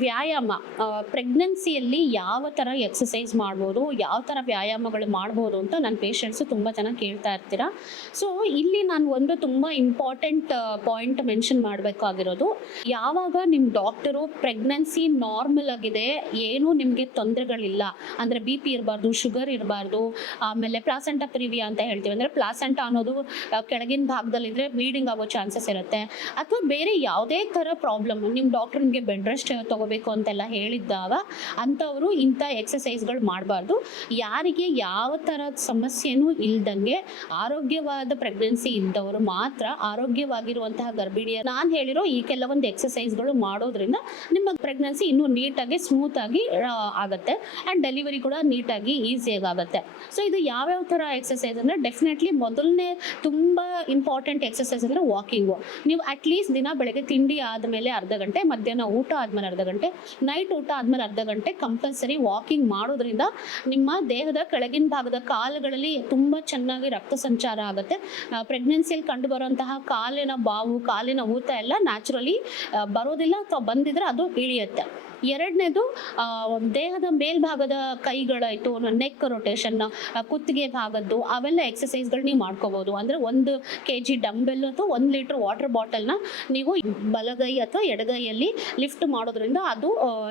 ವ್ಯಾಯಾಮ ಪ್ರೆಗ್ನೆನ್ಸಿಯಲ್ಲಿ ಯಾವ ಥರ ಎಕ್ಸಸೈಸ್ ಮಾಡ್ಬೋದು, ಯಾವ ಥರ ವ್ಯಾಯಾಮಗಳು ಮಾಡ್ಬೋದು ಅಂತ ನನ್ನ ಪೇಷಂಟ್ಸು ತುಂಬ ಚೆನ್ನಾಗಿ ಕೇಳ್ತಾ ಇರ್ತೀರಾ. ಸೊ ಇಲ್ಲಿ ನಾನು ಒಂದು ತುಂಬ ಇಂಪಾರ್ಟೆಂಟ್ ಪಾಯಿಂಟ್ ಮೆನ್ಷನ್ ಮಾಡಬೇಕಾಗಿರೋದು, ಯಾವಾಗ ನಿಮ್ಮ ಡಾಕ್ಟರು ಪ್ರೆಗ್ನೆನ್ಸಿ ನಾರ್ಮಲ್ ಆಗಿದೆ, ಏನೂ ನಿಮಗೆ ತೊಂದರೆಗಳಿಲ್ಲ, ಅಂದರೆ ಬಿ ಪಿ ಇರಬಾರ್ದು, ಶುಗರ್ ಇರಬಾರ್ದು, ಆಮೇಲೆ ಪ್ಲಾಸೆಂಟಾ ಪ್ರಿವಿಯಾ ಅಂತ ಹೇಳ್ತೀವಿ, ಅಂದರೆ ಪ್ಲಾಸೆಂಟಾ ಅನ್ನೋದು ಕೆಳಗಿನ ಭಾಗದಲ್ಲಿದ್ದರೆ ಬ್ಲೀಡಿಂಗ್ ಆಗೋ ಚಾನ್ಸಸ್ ಇರುತ್ತೆ, ಅಥವಾ ಬೇರೆ ಯಾವುದೇ ಥರ ಪ್ರಾಬ್ಲಮ್ ನಿಮ್ಮ ಡಾಕ್ಟರ್ ನಿಮಗೆ ಬೆಡ್ ರೆಸ್ಟ್ ತೊಗೋಬೇಕು ಅಂತೆಲ್ಲ ಹೇಳಿದ್ದಾಗ ಅಂಥವರು ಇಂಥ ಎಕ್ಸಸೈಸ್ಗಳು ಮಾಡಬಾರ್ದು. ಯಾರಿಗೆ ಯಾವ ಥರದ ಸಮಸ್ಯೆನೂ ಇಲ್ದಂಗೆ ಆರೋಗ್ಯವಾದ ಪ್ರೆಗ್ನೆನ್ಸಿ ಇದ್ದವರು ಮಾತ್ರ, ಆರೋಗ್ಯವಾಗಿರುವಂತಹ ಗರ್ಭಿಣಿಯ ನಾನು ಹೇಳಿರೋ ಈ ಕೆಲವೊಂದು ಎಕ್ಸಸೈಸ್ಗಳು ಮಾಡೋದ್ರಿಂದ ನಿಮ್ಮ ಪ್ರೆಗ್ನೆನ್ಸಿ ಇನ್ನೂ ನೀಟಾಗಿ ಸ್ಮೂತಾಗಿ ಆಗುತ್ತೆ ಆ್ಯಂಡ್ ಡೆಲಿವರಿ ಕೂಡ ನೀಟಾಗಿ ಈಸಿಯಾಗಿ ಆಗುತ್ತೆ. ಸೊ ಇದು ಯಾವ್ಯಾವ ಥರ ಎಕ್ಸಸೈಸ್ ಅಂದರೆ, ಡೆಫಿನೆಟ್ಲಿ ಮೊದಲನೇ ತುಂಬ ಇಂಪಾರ್ಟೆಂಟ್ ಎಕ್ಸಸೈಸ್ ಅಂದರೆ ವಾಕಿಂಗು. ನೀವು ಅಟ್ಲೀಸ್ಟ್ ದಿನ ಬೆಳಗ್ಗೆ ತಿಂಡಿ ಆದಮೇಲೆ ಅರ್ಧ ಗಂಟೆ, ಮಧ್ಯಾಹ್ನ ಊಟ ಆದಮೇಲೆ ಅರ್ಧ ಗಂಟೆ, ನೈಟ್ ಊಟ ಆದಮೇಲೆ ಅರ್ಧ ಗಂಟೆ ಕಂಪಲ್ಸರಿ ವಾಕಿಂಗ್ ಮಾಡೋದ್ರಿಂದ ನಿಮ್ಮ ದೇಹದ ಕೆಳಗಿನ ಭಾಗದ ಕಾಲುಗಳಲ್ಲಿ ತುಂಬ ಚೆನ್ನಾಗಿ ರಕ್ತ ಸಂಚಾರ ಆಗುತ್ತೆ. ಪ್ರೆಗ್ನೆನ್ಸಿಯಲ್ಲಿ ಕಂಡು ಬರುವಂತಹ ಕಾಲಿನ ಬಾವು, ಕಾಲಿನ ಊತ ಎಲ್ಲ ನ್ಯಾಚುರಲಿ ಬರೋದಿಲ್ಲ, ಅಥವಾ ಬಂದಿದ್ರೆ ಅದು ಇಳಿಯುತ್ತೆ. ಎರಡನೇದು ದೇಹದ ಮೇಲ್ಭಾಗದ ಕೈಗಳಾಯಿತು, ನೆಕ್ ರೊಟೇಷನ್, ಕುತ್ತಿಗೆ ಭಾಗದ್ದು, ಅವೆಲ್ಲ ಎಕ್ಸಸೈಸ್ಗಳು ನೀವು ಮಾಡ್ಕೋಬೋದು. ಅಂದರೆ 1 kg ಡಂಬೆಲ್ ಅಥವಾ 1 ಲೀಟ್ರ್ ವಾಟರ್ ಬಾಟಲ್ನ ನೀವು ಬಲಗೈ ಅಥವಾ ಎಡಗೈಯಲ್ಲಿ ಲಿಫ್ಟ್ ಮಾಡೋದ್ರಿಂದ ಅದು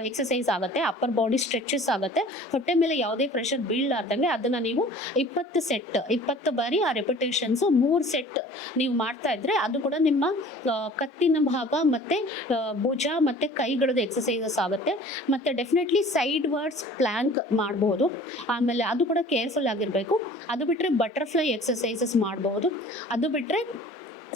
ಎಕ್ಸಸೈಸ್ ಆಗುತ್ತೆ, ಅಪ್ಪರ್ ಬಾಡಿ ಸ್ಟ್ರೆಚಸ್ ಆಗುತ್ತೆ. ಹೊಟ್ಟೆ ಮೇಲೆ ಯಾವುದೇ ಪ್ರೆಷರ್ ಬೀಳಲಾರ್ದಂಗೆ ಅದನ್ನು ನೀವು 20 ಬಾರಿ ಆ ರೆಪಿಟೇಷನ್ಸು 3 ಸೆಟ್ ನೀವು ಮಾಡ್ತಾ ಇದ್ರೆ ಅದು ಕೂಡ ನಿಮ್ಮ ಕತ್ತಿನ ಭಾಗ ಮತ್ತು ಭುಜ ಮತ್ತು ಕೈಗಳದ್ದು ಎಕ್ಸಸೈಸಸ್ ಆಗುತ್ತೆ. ಮತ್ತು ಡೆಫಿನೆಟ್ಲಿ ಸೈಡ್ ವರ್ಡ್ಸ್ ಪ್ಲ್ಯಾಂಕ್ ಮಾಡ್ಬೋದು, ಆಮೇಲೆ ಅದು ಕೂಡ ಕೇರ್ಫುಲ್ ಆಗಿರಬೇಕು. ಅದು ಬಿಟ್ಟರೆ ಬಟರ್ಫ್ಲೈ ಎಕ್ಸಸೈಸಸ್ ಮಾಡ್ಬೋದು. ಅದು ಬಿಟ್ಟರೆ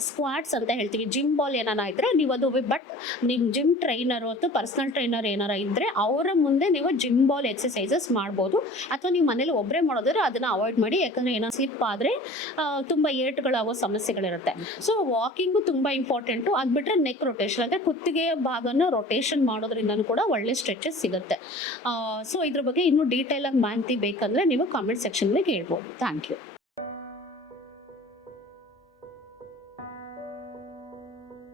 ಸ್ಕ್ವಾಟ್ಸ್ ಅಂತ ಹೇಳ್ತೀವಿ, ಜಿಮ್ ಬಾಲ್ ಏನಾರ ಇದ್ದರೆ ನೀವು ಅದು, ಬಟ್ ನಿಮ್ಮ ಜಿಮ್ ಟ್ರೈನರು ಅಥವಾ ಪರ್ಸ್ನಲ್ ಟ್ರೈನರ್ ಏನಾರ ಇದ್ದರೆ ಅವರ ಮುಂದೆ ನೀವು ಜಿಮ್ ಬಾಲ್ ಎಕ್ಸಸೈಸಸ್ ಮಾಡ್ಬೋದು. ಅಥವಾ ನೀವು ಮನೇಲಿ ಒಬ್ಬರೇ ಮಾಡೋದ್ರೆ ಅದನ್ನು ಅವಾಯ್ಡ್ ಮಾಡಿ, ಯಾಕಂದರೆ ಏನೋ ಸ್ಲಿಪ್ ಆದರೆ ತುಂಬ ಏಟುಗಳಾಗೋ ಸಮಸ್ಯೆಗಳಿರುತ್ತೆ. ಸೊ ವಾಕಿಂಗು ತುಂಬ ಇಂಪಾರ್ಟೆಂಟು. ಅದು ಬಿಟ್ಟರೆ ನೆಕ್ ರೊಟೇಷನ್, ಅಂದರೆ ಕುತ್ತಿಗೆಯ ಭಾಗನ ರೊಟೇಷನ್ ಮಾಡೋದ್ರಿಂದನೂ ಕೂಡ ಒಳ್ಳೆ ಸ್ಟ್ರೆಚಸ್ ಸಿಗುತ್ತೆ. ಸೊ ಇದ್ರ ಬಗ್ಗೆ ಇನ್ನೂ ಡೀಟೇಲಾಗಿ ಮಾಹಿತಿ ಬೇಕಂದರೆ ನೀವು ಕಾಮೆಂಟ್ ಸೆಕ್ಷನ್ಗೆ ಕೇಳ್ಬೋದು. Thank you.